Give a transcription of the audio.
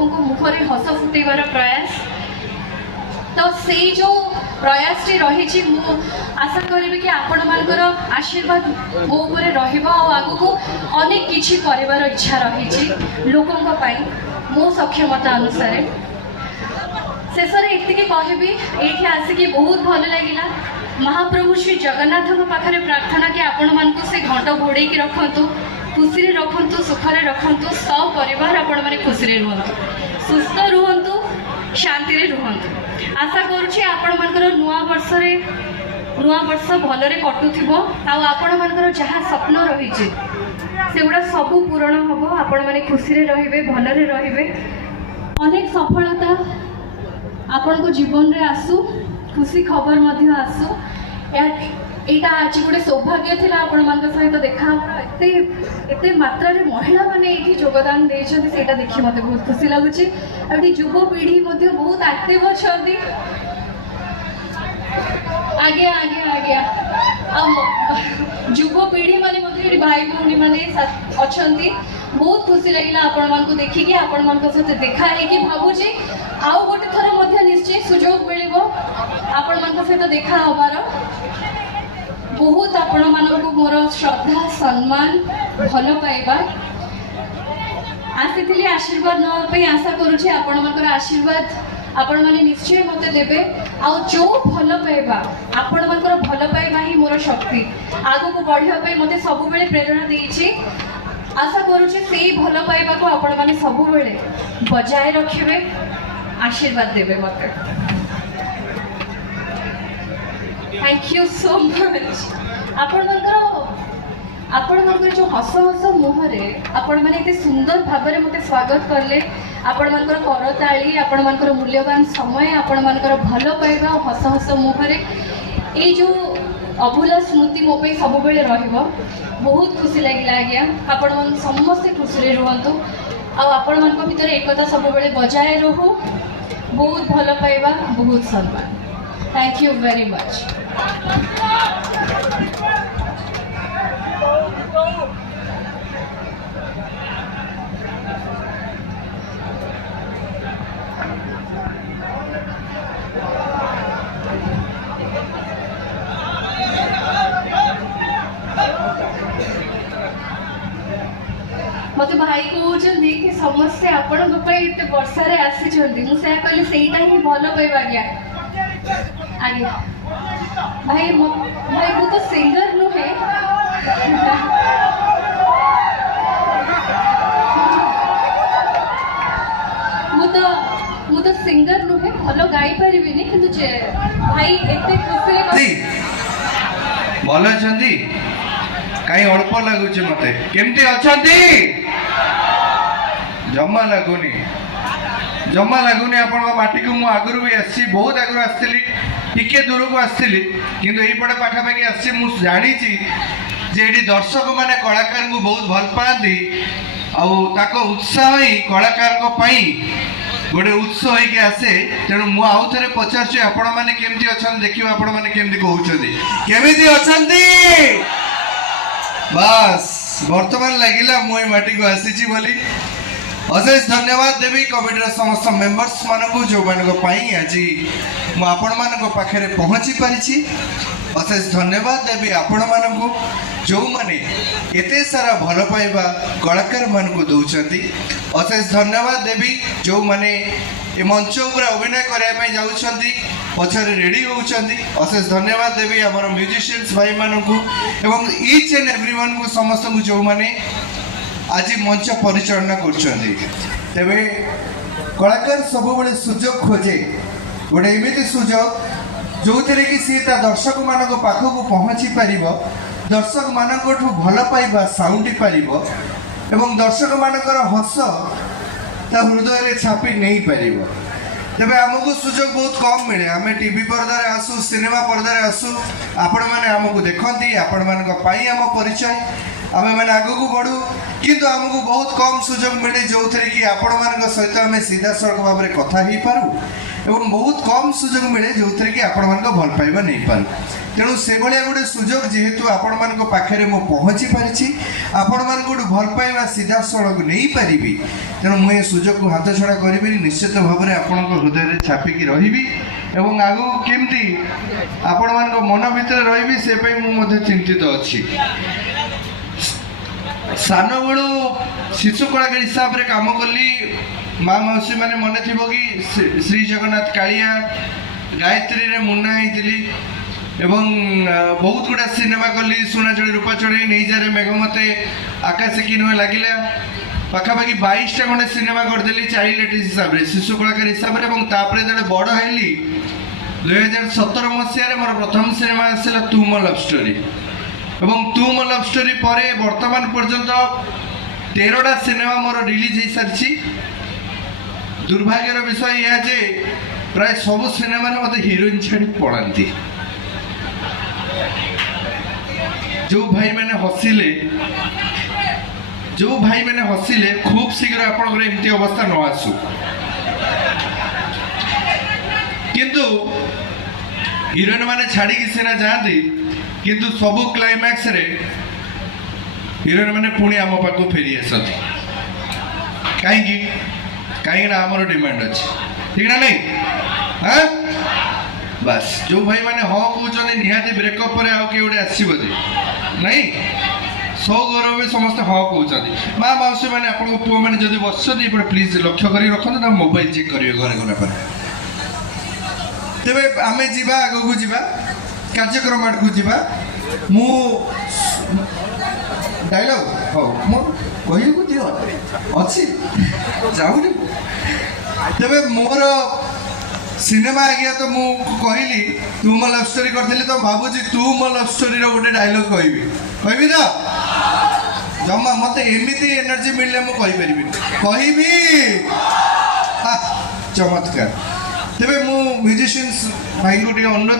लोकों को मुखरे हस फुटेबार प्रयास तो से जो प्रयास टी रही मु आशा करी कि आपण मानकर आशीर्वाद मो उपरे रहिबा और आगु को अनेक किछि करिवार इच्छा रही लोकों मो सक्षमता अनुसार शेष एति कहबी ये आसिक बहुत भल लगे महाप्रभु श्री जगन्नाथ पाखे प्रार्थना कि आपण मानक से घंट घोड़े रखतु खुशी रखतु सुखरे रखतु सब परिवार आपण मैंने खुशी रुहतु सुस्थ रुहतु शांति रुहतु आशा करुँची आपण मानकर नुआ वर्ष भलरे कटुथिबो आपण मानकर जहाँ स्वप्न रही से गुड़ा सब पूरण हम आपण मैंने खुशी रहिबे भलरे रहिबे अनेक सफलता आपण को जीवन रे आसू खुशी खबर मध्य आसू यहाँ आज गोटे सौभाग्य थिला आपण मान सहित देखा एते मात्रा रे महिला माने ये योगदान देछथि सेटा देखि मते बहुत खुशी लागुची अभी युवा पीढ़ी मध्य बहुत एक्टिव अछंती आगे आगे आगे युवा पीढ़ी माने मते भाई भौणी माने अछंती बहुत खुशी लगिला आपण मान को देखि कि आपण मान को सहित देखा है कि भाबुची आउ गोटे थर मध्य निश्चय सुजोग मिलिबो आपण मान को सहित देखा होबार बहुत आपण मानक मोर श्रद्धा सम्मान भल पाइबा आसी आशीर्वाद नापी आशा करुँचे आपण मानकर आशीर्वाद आपण मैंने निश्चय मत देवे आ जो भल पाइबा आपण मानकर भल पाइबा ही मोर शक्ति आगु को बढ़िया मत सब बेले प्रेरणा देछि आशा करुँचे से भल पाइबा को आपण मैंने सब बेले बजाय रखिबे आशीर्वाद देवे मत थैंक यू सो मच आपण जो हस हस मुहरे आपण मैंने इतने सुंदर भाव में मत स्वागत करले आपण मानकर करताली आपण मानकर मूल्यवान समय आपण मानकर भल पाइबा हस हस मुहरे ये जो अभूला स्मृति मो पे सब बेले रहिबो बहुत खुशी लगिला आज्ञा आपण मन समस्त खुशी रुहतु आपण मान भीतर एकता सब बेले बजाय रहू बहुत भल पाइबा बहुत सम्मान थैंक यू वेरी मच मत भाई कहते कि समस्ते आपण वर्षा आसी मुझे कहली सेटा ही भल पाइबा आज्ञा आज्ञा भाई भाई मु तो सिंगर नुहे मु तो सिंगर नुहे भल गाई पारिबिनी किंतु भाई एते खुशी भल अछंती कहीं अल्प लगुच मते केमती अछंती जमा लगुनि आपण माटी को मु आगुरु भी आसी बहुत आगुरु आसली टिके दूर को आसली किंतु एपटे पाखापाखि आसी मु जानी जे ये दर्शक माने कलाकार को बहुत भल पाती आको उत्साह ही कलाकार को पाई गोटे उत्सव होइके आसे तेणु मु आउ थे पचार आपण मैंने केमती अच्छा देखिए आपण मैंने केमती कहते केमती अच्छा बस बर्तमान लगिला मुई माटी को आसी बोली अशेष धन्यवाद देवी कमिटीर समस्त मेंबर्स मानक जो मानी आज मुझे पाखे पहुँची पारी अशेष धन्यवाद देवी आपण मानक जो मैंने एते सारा भल पाइबा कलाकार मानक दौरान अशेष धन्यवाद देवी जो मैंने ये मंच उपर अभिनय करने जाऊँगी पछरे रेडी होउछंती अशेष धन्यवाद देवी आमर म्यूजिशियंस भाई मानक एवं ईच एंड एवरीवन को समस्त को जो मैंने आज मंच परिचालना करे कलाकार सब बड़े सुजोग खोजे गोटे एमती सुजोग जो थे कि सी दर्शक मान पाखक पहुँची पार दर्शक मान भल पाइबा साउंडी पार एवं दर्शक मानकर हस ता हृदय में छापी नहीं पार तेज आमको सुजोग बहुत कम मिले आम टीवी पर्दार आसू सिनेमा पर्दार आसू आपण मैंने आमको देखती आपण मान आम परिचय आम मैंने आग को बढ़ू किंतु आमको बहुत कम सुजोग मिले जो थे कि आपण मान सहित आम सीधा सड़क भाव में कथा हो पारू ଏବଂ ବହୁତ କମ୍ ସୁଯୋଗ ମିଳେ ଯେଉଁଥିରେ କି ଆପଣମାନଙ୍କ ଭଲ ପାଇବା ନେଇପାରୁ। ତେଣୁ ସେଭଳିଆ ଗୋଟେ ସୁଯୋଗ ଯେହେତୁ ଆପଣମାନଙ୍କ ପାଖରେ ମୁଁ ପହଞ୍ଚି ପାରିଛି, ଆପଣମାନଙ୍କଠୁ ଭଲ ପାଇବା ସିଧାସଳଖ ନେଇପାରିବି, ତେଣୁ ମୁଁ ଏ ସୁଯୋଗକୁ ହାତଛଡ଼ା କରିବିନି। ନିଶ୍ଚିତ ଭାବରେ ଆପଣଙ୍କ ହୃଦୟରେ ଛାପିକି ରହିବି ଏବଂ ଆଗକୁ କେମିତି ଆପଣମାନଙ୍କ ମନ ଭିତରେ ରହିବି ସେ ପାଇଁ ମୁଁ ମଧ୍ୟ ଚିନ୍ତିତ ଅଛି। ସାନବେଳୁ ଶିଶୁ କଳାକାର ହିସାବରେ କାମ କଲି। ମା ମାଉସୀ ମାନେ ମନେ ଥିବ କି ଶ୍ରୀ ଜଗନ୍ନାଥ କାଳିଆ, ଗାୟତ୍ରୀରେ ମୁନା ହେଇଥିଲି ଏବଂ ବହୁତ ଗୁଡ଼ା ସିନେମା କଲି। ସୁନାଚଢ଼ି ରୂପାଚଢ଼ି, ନେଇଯାରେ ମେଘ ମତେ, ଆକାଶ କି ନୁହେଁ ଲାଗିଲା, ପାଖାପାଖି 22ଟା ଖଣ୍ଡେ ସିନେମା କରିଦେଲି ଚାଇଲ୍ଡ ଆର୍ଟିଷ୍ଟ ହିସାବରେ, ଶିଶୁ କଳାକାର ହିସାବରେ। ଏବଂ ତାପରେ ଯେତେବେଳେ ବଡ଼ ହେଲି 2017 ମସିହାରେ ମୋର ପ୍ରଥମ ସିନେମା ଆସିଲା ତୁ ମୋ ଲଭ୍ ଷ୍ଟୋରି। ଏବଂ ତୁ ମୋ ଲଭ୍ ଷ୍ଟୋରି ପରେ ବର୍ତ୍ତମାନ ପର୍ଯ୍ୟନ୍ତ 13ଟା ସିନେମା ମୋର ରିଲିଜ୍ ହେଇସାରିଛି। ଦୁର୍ଭାଗ୍ୟର ବିଷୟ ଏହା ଯେ ପ୍ରାୟ ସବୁ ସିନେମାରେ ମୋତେ ହିରୋଇନ୍ ଛାଡ଼ି ପଳାନ୍ତି। ଯେଉଁ ଭାଇମାନେ ହସିଲେ ଖୁବ୍ ଶୀଘ୍ର ଆପଣଙ୍କର ଏମିତି ଅବସ୍ଥା ନ ଆସୁ। କିନ୍ତୁ ହିରୋଇନ୍ ମାନେ ଛାଡ଼ିକି ସିନା ଯାଆନ୍ତି, କିନ୍ତୁ ସବୁ କ୍ଲାଇମ୍ୟାକ୍ସରେ ହିରୋଇନ୍ ମାନେ ପୁଣି ଆମ ପାଖକୁ ଫେରି ଆସନ୍ତି। କାହିଁକି? କାହିଁକିନା ଆମର ଡିମାଣ୍ଡ ଅଛି, ଠିକ ନା ନାଇଁ? ହଁ ବାସ୍, ଯେଉଁ ଭାଇମାନେ ହଁ କହୁଛନ୍ତି ନିହାତି ବ୍ରେକଅପ୍ ପରେ ଆଉ କିଏ ଗୋଟେ ଆସିବ ଯେ ନାଇଁ, ସୌଗୌରବରେ ସମସ୍ତେ ହଁ କହୁଛନ୍ତି। ମା ମାଉସୀ ମାନେ ଆପଣଙ୍କ ପୁଅମାନେ ଯଦି ବସିଛନ୍ତି ଏପଟେ ପ୍ଲିଜ୍ ଲକ୍ଷ୍ୟ କରି ରଖନ୍ତୁ, ତାଙ୍କ ମୋବାଇଲ ଚେକ୍ କରିବେ ଘରେ ଗଲା ପରେ। ତେବେ ଆମେ ଯିବା, ଆଗକୁ ଯିବା, କାର୍ଯ୍ୟକ୍ରମ ଆଡ଼କୁ ଯିବା। ମୁଁ ଡାଇଲଗ ହଉ ମୁଁ କହିବାକୁ ଦିଅ ଅଛି ଯାଉନି। ତେବେ ମୋର ସିନେମା ଆଜ୍ଞା ତ ମୁଁ କହିଲି ତୁ ମୋ ଲଭ୍ ଷ୍ଟୋରି କରିଥିଲି, ତ ଭାବୁଛି ତୁ ମୋ ଲଭ୍ ଷ୍ଟୋରିର ଗୋଟେ ଡାଇଲଗ କହିବି ତ? ଜମା ମତେ ଏମିତି ଏନର୍ଜି ମିଳିଲେ ମୁଁ କହିପାରିବିନି, କହିବି। ଚମତ୍କାର। ତେବେ ମୁଁ ମ୍ୟୁଜିସିଆନ୍ସ ଭାଇଙ୍କୁ ଟିକେ ଅନୁରୋଧ